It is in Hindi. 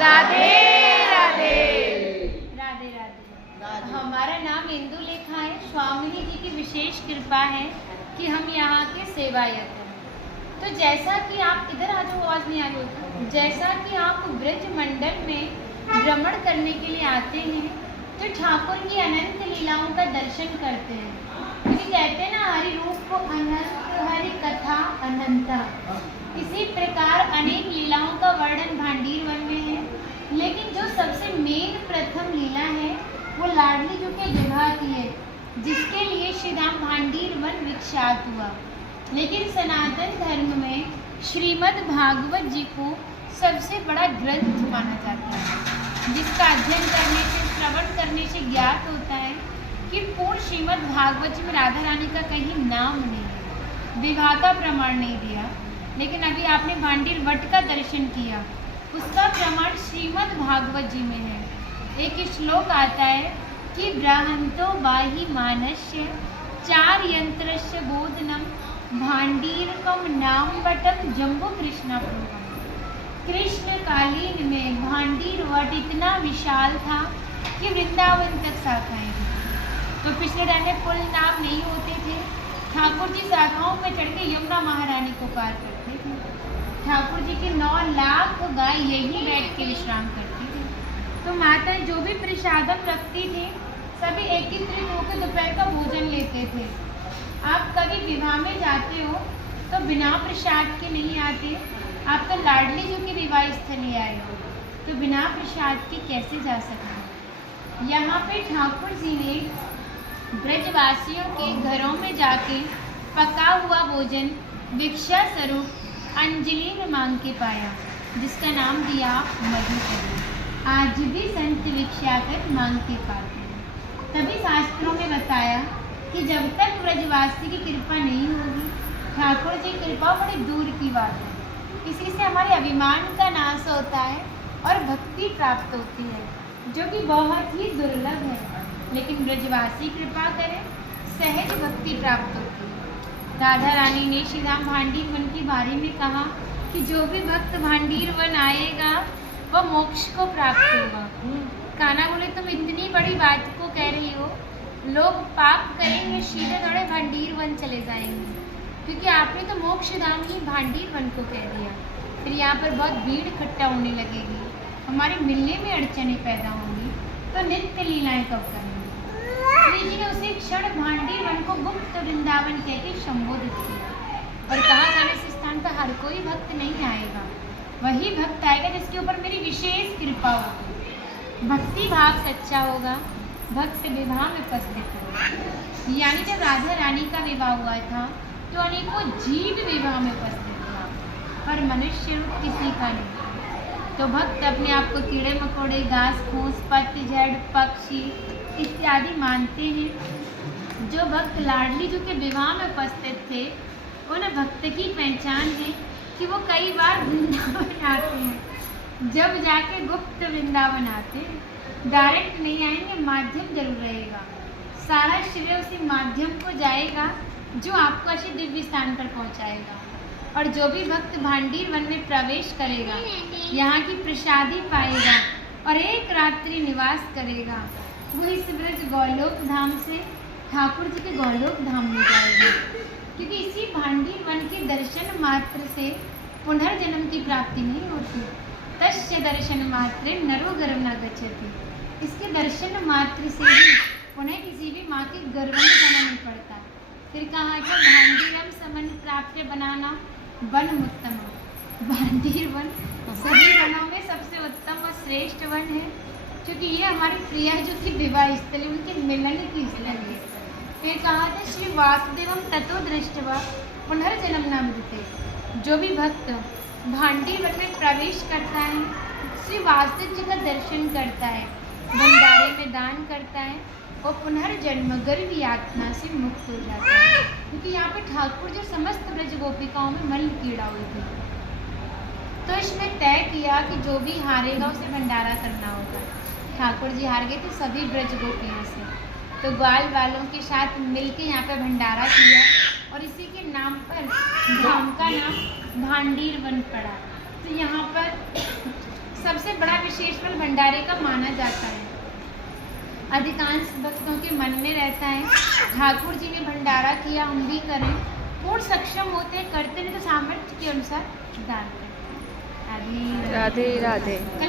राधे राधे। राधे राधे। हमारा नाम इंदुलेखा है। स्वामिनी जी की विशेष कृपा है कि हम यहाँ के सेवायत हैं। तो जैसा कि आप इधर आ जाओ, आवाज़ नहीं आ रही होती। जैसा कि आप ब्रज मंडल में भ्रमण करने के लिए आते हैं तो ठाकुर की अनंत लीलाओं का दर्शन करते हैं, क्योंकि कहते हैं ना, हरि रूप अनंत, हरि कथा अनंता। इसी प्रकार अनेक लीलाओं का वर्णन भांडीर वन में है, लेकिन जो सबसे मेन प्रथम लीला है वो लाडली जी के विवाह की है, जिसके लिए श्री राम भांडीर वन विख्यात हुआ। लेकिन सनातन धर्म में श्रीमद् भागवत जी को सबसे बड़ा ग्रंथ माना जाता है, जिसका अध्ययन करने से, श्रवण करने से ज्ञात होता है कि पूर्ण श्रीमद् भागवत जी में राधा रानी का कहीं नाम नहीं है, विवाह का प्रमाण नहीं दिया। लेकिन अभी आपने भांडीर वट का दर्शन किया, उसका प्रमाण श्रीमद् भागवत जी में है। एक श्लोक आता है कि ब्राह्मणतो बाहि मानस्य चार यंत्रस्य बोधनम भांडीरकम नाम वटम जम्बो कृष्णा पूर्वम। कृष्ण कालीन में भांडीर वट इतना विशाल था कि वृंदावन तक शाखाएं थी। तो पिछले टाइम में पुल नाम नहीं होते थे, ठाकुर जी शाखाओं में चढ़ के यमुना महारानी को पार करते थे। ठाकुर जी की 9 लाख गाय यही बैठ के विश्राम करती थी। तो माता जो भी प्रसादम रखती थी, सभी एकत्रित होकर दोपहर का भोजन लेते थे। आप कभी विवाह में जाते हो तो बिना प्रसाद के नहीं आते। आप तो लाडली जी के विवाह स्थल आए हो, तो बिना प्रसाद के कैसे जा सकते। यहाँ पे ठाकुर जी ने ब्रजवासियों के घरों में जाके पका हुआ भोजन भिक्षा स्वरूप अंजलि में मांग के पाया, जिसका नाम दिया मधुकरी। आज भी संत भिक्षा कर मांग के पाते हैं। तभी शास्त्रों में बताया कि जब तक ब्रजवासी की कृपा नहीं होगी, ठाकुर जी की कृपा बड़ी दूर की बात है। इसी से हमारे अभिमान का नाश होता है और भक्ति प्राप्त होती है, जो कि बहुत ही दुर्लभ है। लेकिन ब्रजवासी कृपा करें, सहज भक्ति प्राप्त होती है। राधा रानी ने श्री राम भांडीर वन के बारे में कहा कि जो भी भक्त भांडीर वन आएगा वह मोक्ष को प्राप्त होगा। कान्हा बोले, तुम इतनी बड़ी बात को कह रही हो, लोग पाप करेंगे, सीधे थोड़े भांडीर वन चले जाएंगे, क्योंकि आपने तो मोक्ष धाम ही भांडीर वन को कह दिया। फिर यहाँ पर बहुत भीड़ इकट्ठा होने लगेगी, हमारे मिलने में अड़चने पैदा होंगी, तो नित्य लीलाएं कब करेंगे। श्री जी ने उसी क्षण भांडीर वन को गुप्त वृंदावन कह के संबोधित किया और कहा, जाने इस स्थान पर हर कोई भक्त नहीं आएगा, वही भक्त आएगा जिसके ऊपर मेरी विशेष कृपा होगी, भक्ति भाव सच्चा होगा, भक्त विवाह में उपस्थित होगा। यानी जब राधा रानी का विवाह हुआ था तो अनेकों जीव विवाह में उपस्थित था, पर मनुष्य रूप किसी का नहीं। तो भक्त अपने आप को कीड़े मकोड़े, घास फूस, पतझड़, पक्षी इत्यादि मानते हैं। जो भक्त लाडली जी के विवाह में उपस्थित थे, उन भक्त की पहचान है कि वो कई बार वृंदावन आते हैं। जब जाके गुप्त वृंदावन आते हैं, डायरेक्ट नहीं आएंगे, माध्यम जरूर रहेगा। सारा श्रेय उसी माध्यम को जाएगा जो आपको ऐसे दिव्य स्थान पर पहुंचाएगा। और जो भी भक्त भांडीर वन में प्रवेश करेगा, यहाँ की प्रसादी पाएगा और एक रात्रि निवास करेगा, वो इस ब्रज गौलोक धाम से ठाकुर जी के गौलोक धाम में जाएगा। क्योंकि इसी भांडीर वन के दर्शन मात्र से पुनर्जन्म की प्राप्ति नहीं होती। तस्य दर्शन मात्र नरो गर्भ न गच्छति। इसके दर्शन मात्र से ही उन्हें किसी भी माँ के गर्भ में जाना नहीं पड़ता। फिर कहा कि भांडीरम समन प्राप्त बनाना वन उत्तम। भांडीर वन सभी वनों में सबसे उत्तम और श्रेष्ठ वन है, क्योंकि ये हमारी प्रिया जो कि विवाह स्थल, उनके मिलन की स्थल है। फिर कहा था श्री वासुदेवम ततो दृष्टवा पुनर्जन्म न मृते। जो भी भक्त भांडीर वन में प्रवेश करता है, श्री वासुदेव जी का दर्शन करता है, भंडारे में दान करता है, वो पुनर्जन्म गर्भ यातना से मुक्त हो जाता है। क्योंकि यहाँ पे ठाकुर जो समस्त ब्रज गोपिकाओं में मल कीड़ा हुई थी, तो इसमें तय किया कि जो भी हारेगा उसे भंडारा करना होगा। ठाकुर जी हार गए थे सभी ब्रज गोपियों से, तो ग्वाल वालों के साथ मिलके यहाँ पे भंडारा किया और इसी के नाम पर धाम का नाम भांडीर वन पड़ा। तो यहाँ पर सबसे बड़ा विशेष फल भंडारे का माना जाता है। अधिकांश भक्तों के मन में रहता है ठाकुर जी ने भंडारा किया, हम भी करें। पूर्ण सक्षम होते हैं, करते नहीं तो सामर्थ्य के अनुसार दान करें। राधे राधे राधे।